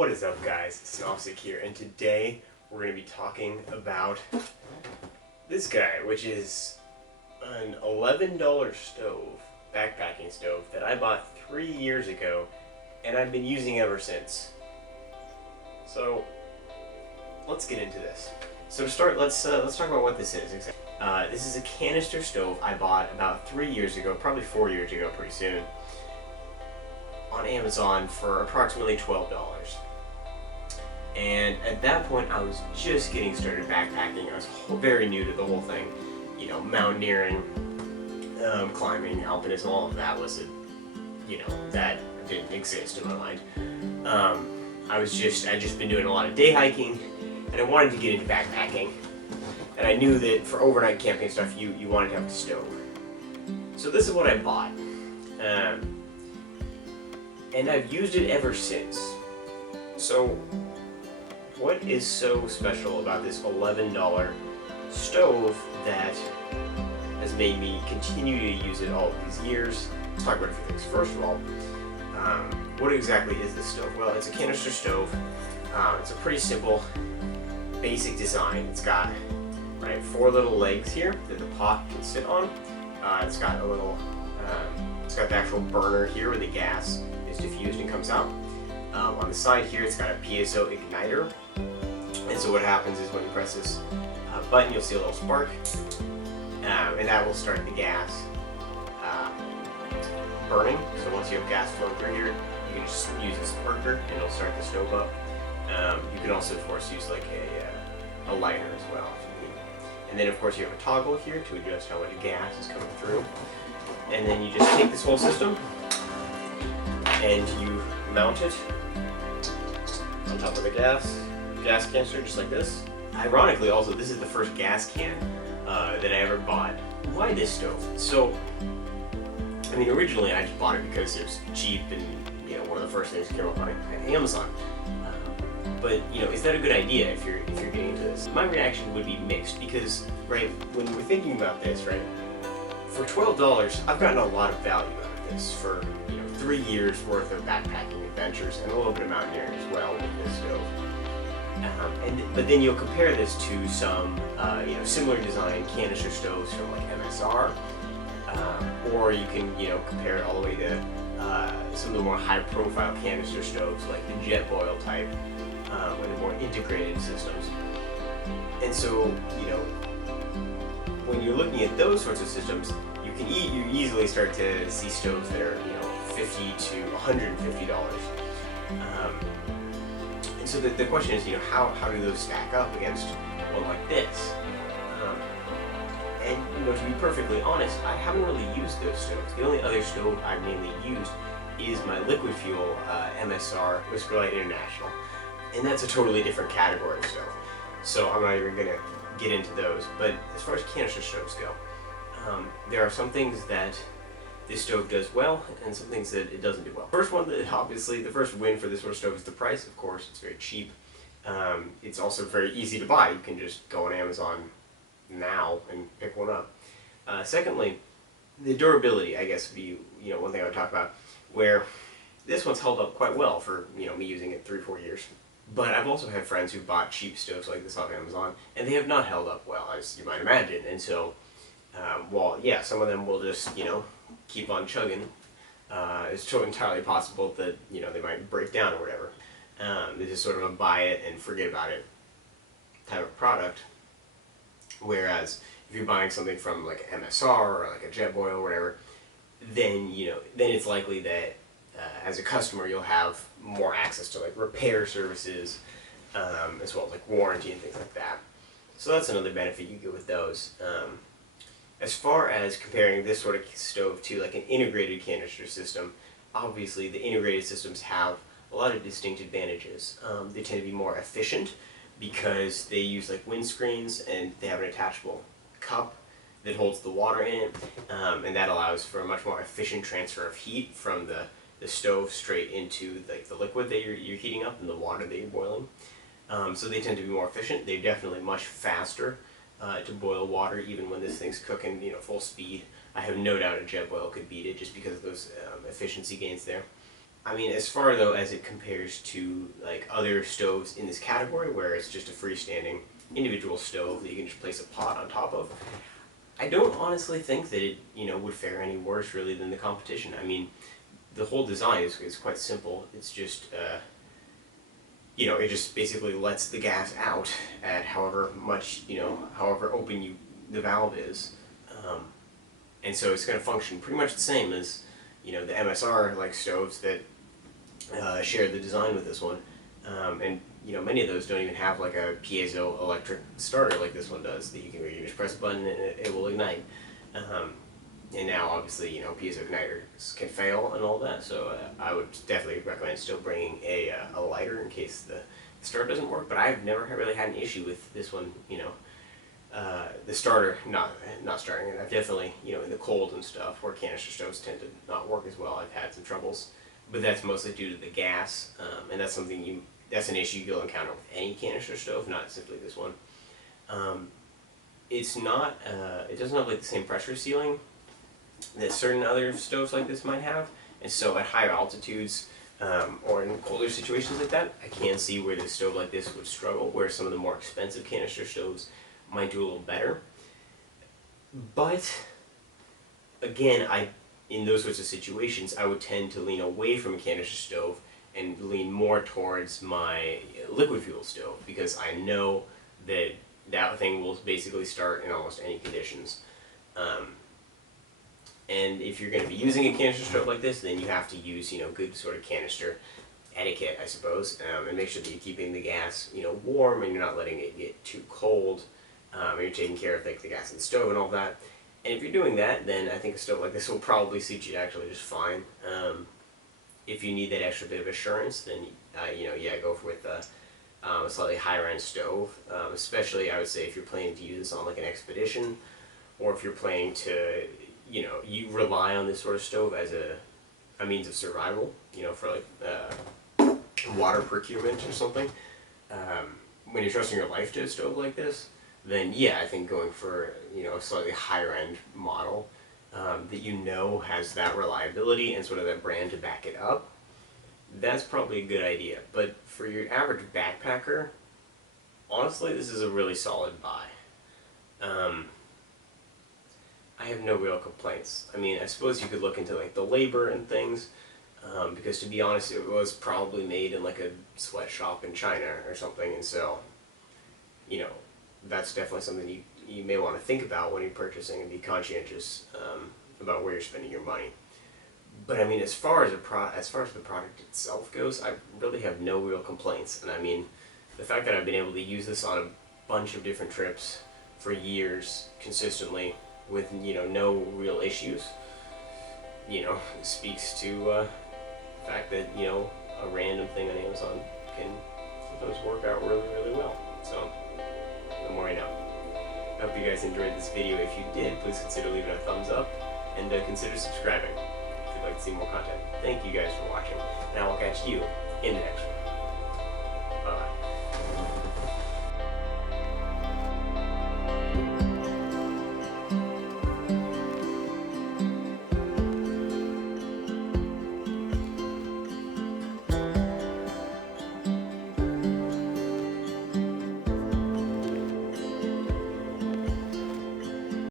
What is up, guys? Synopsic here, and today we're going to be talking about this guy, which is an $11 stove, backpacking stove, that I bought 3 years ago, and I've been using ever since. So, let's get into this. So to start, let's talk about what this is exactly. This is a canister stove I bought about 3 years ago, probably 4 years ago, pretty soon, on Amazon for approximately $12. And at that point, I was just getting started backpacking. I was very new to the whole thing. You know, mountaineering, climbing, alpinism, all of that was, that didn't exist in my mind. I'd just been doing a lot of day hiking, and I wanted to get into backpacking. And I knew that for overnight camping stuff, you wanted to have a stove. So this is what I bought. And I've used it ever since. So, what is so special about this $11 stove that has made me continue to use it all these years? Let's talk about a few things. First of all, what exactly is this stove? Well, it's a canister stove. It's a pretty simple, basic design. It's got 4 little legs here that the pot can sit on. It's got the actual burner here where the gas is diffused and comes out. On the side here, it's got a piezo igniter. And so what happens is when you press this button, you'll see a little spark, and that will start the gas burning. So once you have gas flowing through here, you can just use a sparker and it'll start the stove up. You can also, of course, use like a lighter as well if you need. And then, of course, you have a toggle here to adjust how much gas is coming through. And then you just take this whole system and you mount it on top of the gas canister, just like this. Ironically, also, this is the first gas can that I ever bought. Why this stove? So, I mean, originally I just bought it because it was cheap and, one of the first things that came up on Amazon. But, is that a good idea if you're getting into this? My reaction would be mixed because, when we're thinking about this, for $12, I've gotten a lot of value out of this for, 3 years worth of backpacking adventures and a little bit of mountaineering as well with this stove. But then you'll compare this to some, similar design canister stoves from like MSR, or you can, compare it all the way to some of the more high-profile canister stoves like the Jetboil type, or the more integrated systems. And so, when you're looking at those sorts of systems, you easily start to see stoves that are, $50 to $150. And so the question is, how do those stack up against one like this? And to be perfectly honest, I haven't really used those stoves. The only other stove I've mainly used is my liquid fuel MSR Whisperlight International, and that's a totally different category of stove. So I'm not even gonna get into those. But as far as canister stoves go, there are some things that this stove does well, and some things that it doesn't do well. First one, obviously, the first win for this sort of stove is the price, of course. It's very cheap. It's also very easy to buy. You can just go on Amazon now and pick one up. Secondly, the durability, I guess, would be one thing I would talk about, where this one's held up quite well for me using it 3-4 years. But I've also had friends who bought cheap stoves like this off Amazon, and they have not held up well, as you might imagine. And so, some of them will just keep on chugging. It's entirely possible that they might break down or whatever. This is sort of a buy it and forget about it type of product. Whereas if you're buying something from like MSR or like a Jetboil or whatever, then it's likely that as a customer you'll have more access to like repair services, as well as like warranty and things like that. So that's another benefit you get with those. As far as comparing this sort of stove to like an integrated canister system, obviously the integrated systems have a lot of distinct advantages. They tend to be more efficient because they use like windscreens and they have an attachable cup that holds the water in it, and that allows for a much more efficient transfer of heat from the stove straight into like the liquid that you're heating up and the water that you're boiling. So they tend to be more efficient. They're definitely much faster to boil water even when this thing's cooking full speed. I have no doubt a Jetboil could beat it just because of those efficiency gains there. I mean, as far though as it compares to like other stoves in this category, where it's just a freestanding individual stove that you can just place a pot on top of, I don't honestly think that it, would fare any worse really than the competition. I mean, the whole design is quite simple. It's just, it just basically lets the gas out at however much, however open the valve is. And so it's going to function pretty much the same as, the MSR like stoves that share the design with this one. And many of those don't even have like a piezo electric starter like this one does, that you can just press a button and it will ignite. And now obviously piezo igniters can fail and all that, so I would definitely recommend still bringing a lighter in case the starter doesn't work. But I've never really had an issue with this one. The starter not starting it. I've definitely, in the cold and stuff where canister stoves tend to not work as well, I've had some troubles. But that's mostly due to the gas, and that's an issue you'll encounter with any canister stove, not simply this one. It's not, it doesn't have like the same pressure ceiling that certain other stoves like this might have, and so at higher altitudes, or in colder situations like that, I can see where this stove like this would struggle, where some of the more expensive canister stoves might do a little better. But again, in those sorts of situations, I would tend to lean away from a canister stove and lean more towards my liquid fuel stove, because I know that that thing will basically start in almost any conditions. And if you're going to be using a canister stove like this, then you have to use, good sort of canister etiquette, I suppose, and make sure that you're keeping the gas, warm, and you're not letting it get too cold, and you're taking care of like the gas in the stove and all that. And if you're doing that, then I think a stove like this will probably suit you actually just fine. If you need that extra bit of assurance, then go with a slightly higher end stove. Especially, I would say, if you're planning to use this on like an expedition, or if you're planning to, you rely on this sort of stove as a means of survival, for like water procurement or something. When you're trusting your life to a stove like this, then yeah, I think going for a slightly higher end model that has that reliability and sort of that brand to back it up, that's probably a good idea. But for your average backpacker, honestly, this is a really solid buy. I have no real complaints. I mean, I suppose you could look into like the labor and things, because to be honest, it was probably made in like a sweatshop in China or something, and so, that's definitely something you may want to think about when you're purchasing, and be conscientious about where you're spending your money. But I mean, as far as the product itself goes, I really have no real complaints. And I mean, the fact that I've been able to use this on a bunch of different trips for years consistently with no real issues, speaks to the fact that a random thing on Amazon can sometimes work out really, really well. So the more I know. I hope you guys enjoyed this video. If you did, please consider leaving a thumbs up, and consider subscribing if you'd like to see more content. Thank you guys for watching, and I will catch you in the next one.